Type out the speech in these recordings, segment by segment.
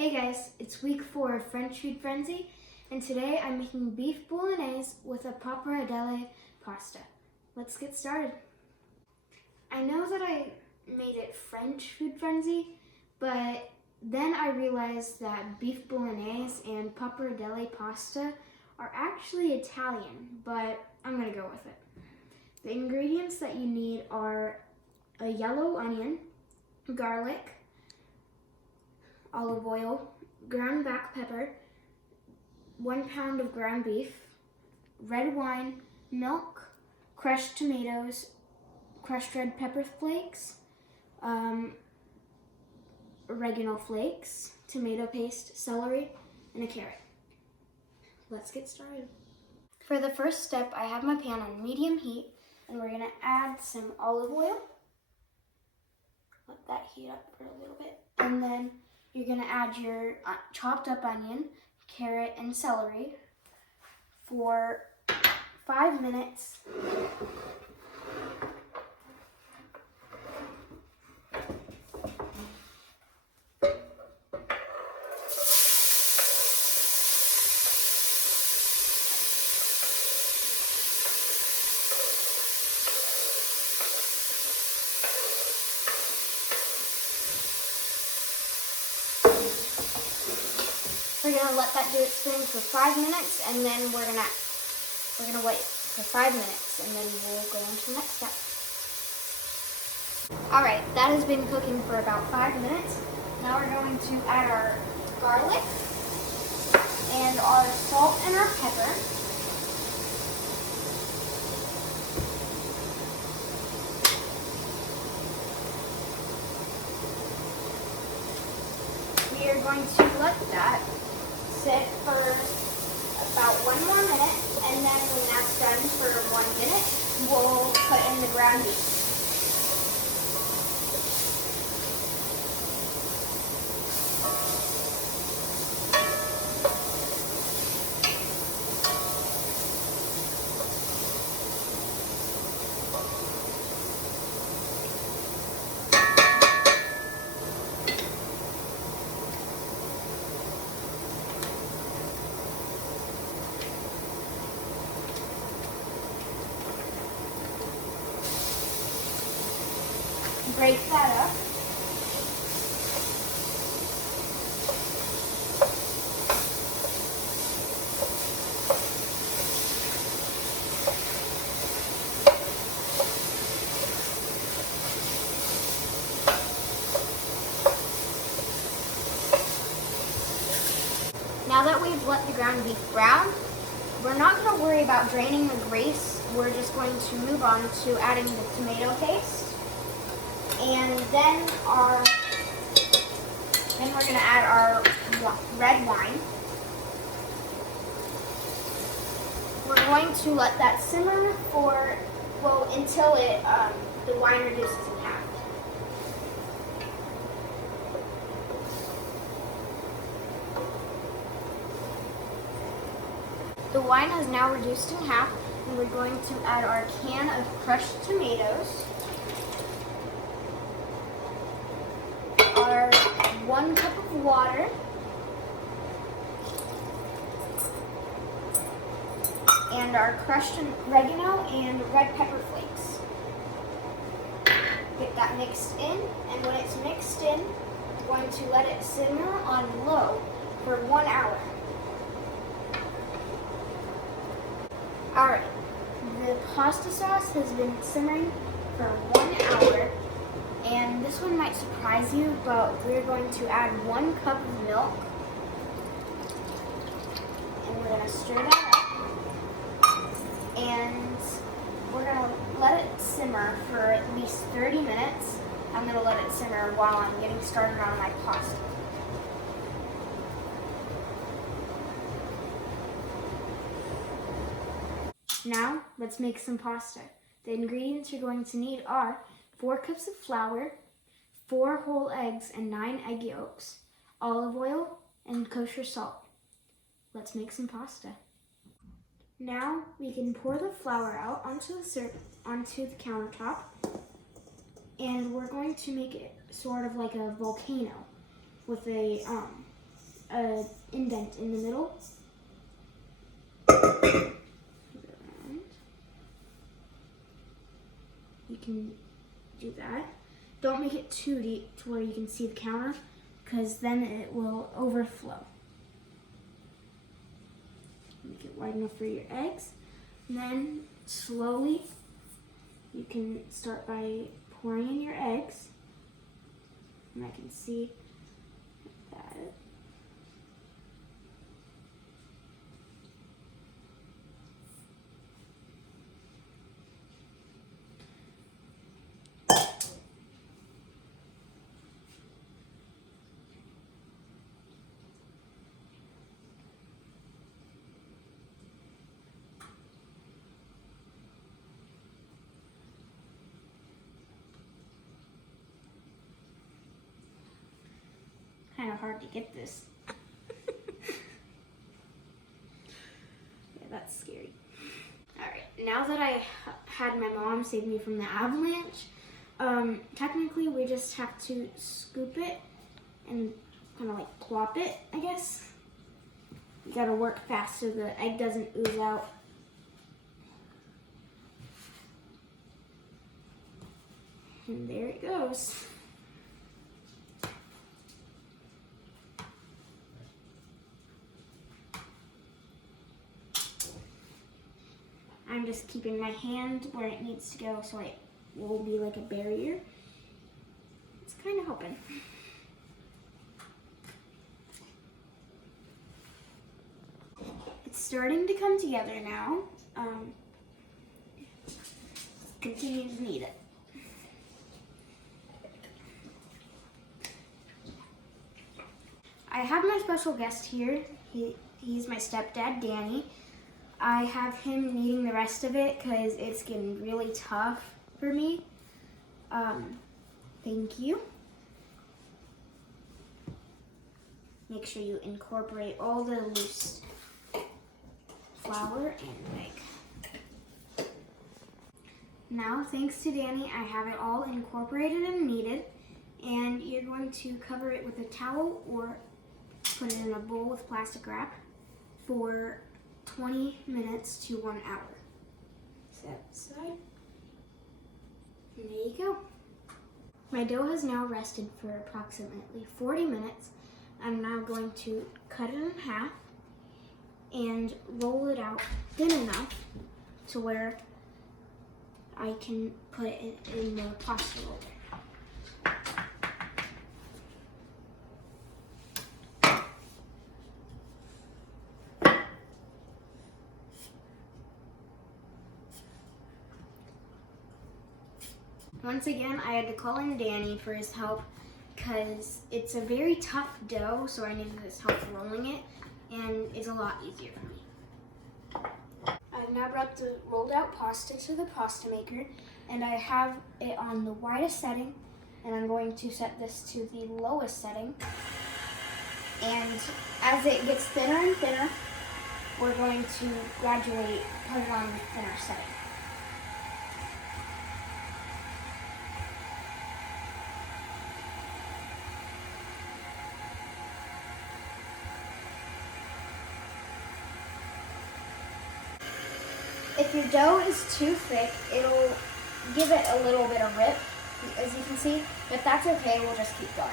Hey guys, it's week 4 of French Food Frenzy, and today I'm making beef bolognese with a pappardelle pasta. Let's get started. I know that I made it French Food Frenzy, but then I realized that beef bolognese and pappardelle pasta are actually Italian, but I'm gonna go with it. The ingredients that you need are a yellow onion, garlic, olive oil, ground black pepper, 1 pound of ground beef, red wine, milk, crushed tomatoes, crushed red pepper flakes, oregano flakes, tomato paste, celery, and a carrot. Let's get started. For the first step, I have my pan on medium heat, and we're going to add some olive oil. Let that heat up for a little bit, and then you're going to add your chopped up onion, carrot, and celery for 5 minutes. We're gonna let that do its thing for 5 minutes, and then we're gonna wait for 5 minutes, and then we'll go on to the next step. All right, that has been cooking for about 5 minutes. Now we're going to add our garlic and our salt and our pepper. We are going to let that sit for about 1 more minute, and then when that's done for 1 minute, we'll put in the ground beef. Break that up. Now that we've let the ground beef brown, we're not going to worry about draining the grease. We're just going to move on to adding the tomato paste. And then we're going to add our red wine. We're going to let that simmer until the wine reduces in half. The wine is now reduced in half, and we're going to add our can of crushed tomatoes, our 1 cup of water, and our crushed oregano and red pepper flakes. Get that mixed in, and when it's mixed in, we're going to let it simmer on low for 1 hour. Alright, the pasta sauce has been simmering for 1 hour. And this one might surprise you, but we're going to add 1 cup of milk. And we're going to stir that up. And we're going to let it simmer for at least 30 minutes. I'm going to let it simmer while I'm getting started on my pasta. Now, let's make some pasta. The ingredients you're going to need are 4 cups of flour, 4 whole eggs and 9 egg yolks, olive oil, and kosher salt. Let's make some pasta. Now we can pour the flour out onto the countertop, and we're going to make it sort of like a volcano with a an indent in the middle. You can do that. Don't make it too deep to where you can see the counter, because then it will overflow. Make it wide enough for your eggs. And then slowly, you can start by pouring in your eggs. And I can see that. Kind of hard to get this. Yeah, that's scary. Alright, now that I had my mom save me from the avalanche, technically we just have to scoop it and kind of like plop it, I guess. You gotta work fast so the egg doesn't ooze out. And there it goes. I'm just keeping my hand where it needs to go so it will be like a barrier. It's kind of hoping. It's starting to come together now. Continue to knead it. I have my special guest here. He's my stepdad, Danny. I have him kneading the rest of it because it's getting really tough for me. Thank you. Make sure you incorporate all the loose flour and egg. Now, thanks to Danny, I have it all incorporated and kneaded, and you're going to cover it with a towel or put it in a bowl with plastic wrap for 20 minutes to 1 hour. Set aside. And there you go. My dough has now rested for approximately 40 minutes. I'm now going to cut it in half and roll it out thin enough to where I can put it in the pasta roller. Once again, I had to call in Danny for his help because it's a very tough dough, so I needed his help rolling it, and it's a lot easier for me. I've now brought the rolled out pasta to the pasta maker, and I have it on the widest setting, and I'm going to set this to the lowest setting. And as it gets thinner and thinner, we're going to gradually put it on the thinner setting. If your dough is too thick, it'll give it a little bit of rip, as you can see, but that's okay, we'll just keep going.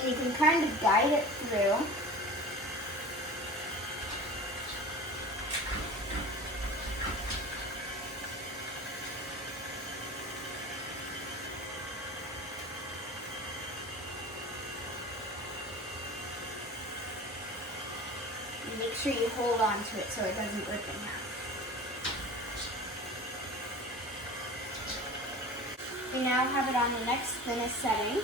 And you can kind of guide it through. And make sure you hold on to it so it doesn't rip in half. We now have it on the next thinnest setting.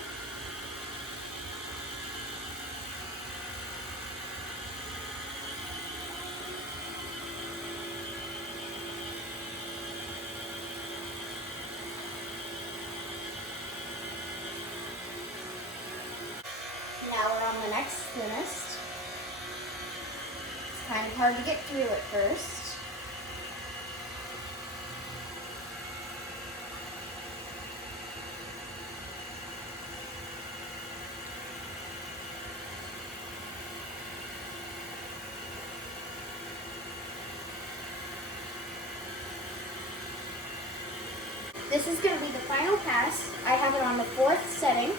the next thinnest. It's kind of hard to get through at first. This is going to be the final pass. I have it on the 4th setting,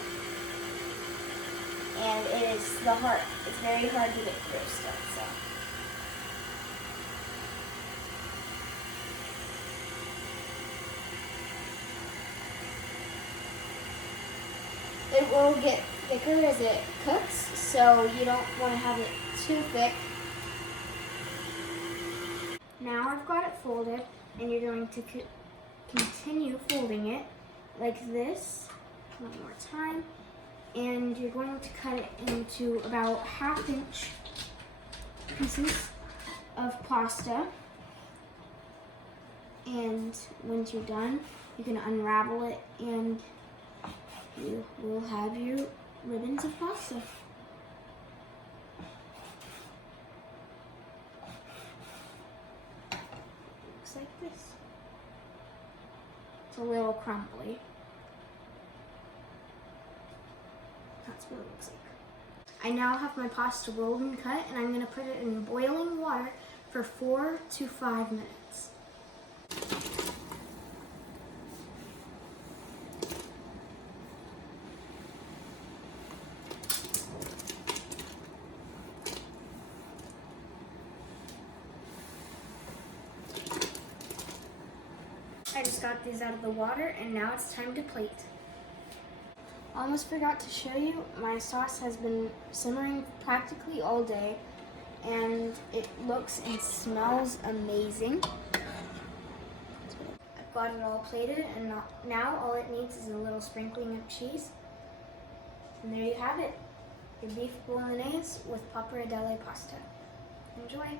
and it is it's very hard to get through still. So it will get thicker as it cooks, so you don't want to have it too thick. Now I've got it folded, and you're going to continue folding it like this one more time, and you're going to cut it into about 1/2 inch pieces of pasta. And once you're done, you can unravel it and you will have your ribbons of pasta. Looks like this. It's a little crumbly. That's what it looks like. I now have my pasta rolled and cut, and I'm going to put it in boiling water for 4 to 5 minutes. I just got these out of the water, and now it's time to plate. Almost forgot to show you, my sauce has been simmering practically all day, and it looks and smells amazing. I've got it all plated, and now all it needs is a little sprinkling of cheese. And there you have it, your beef bolognese with pappardelle pasta. Enjoy!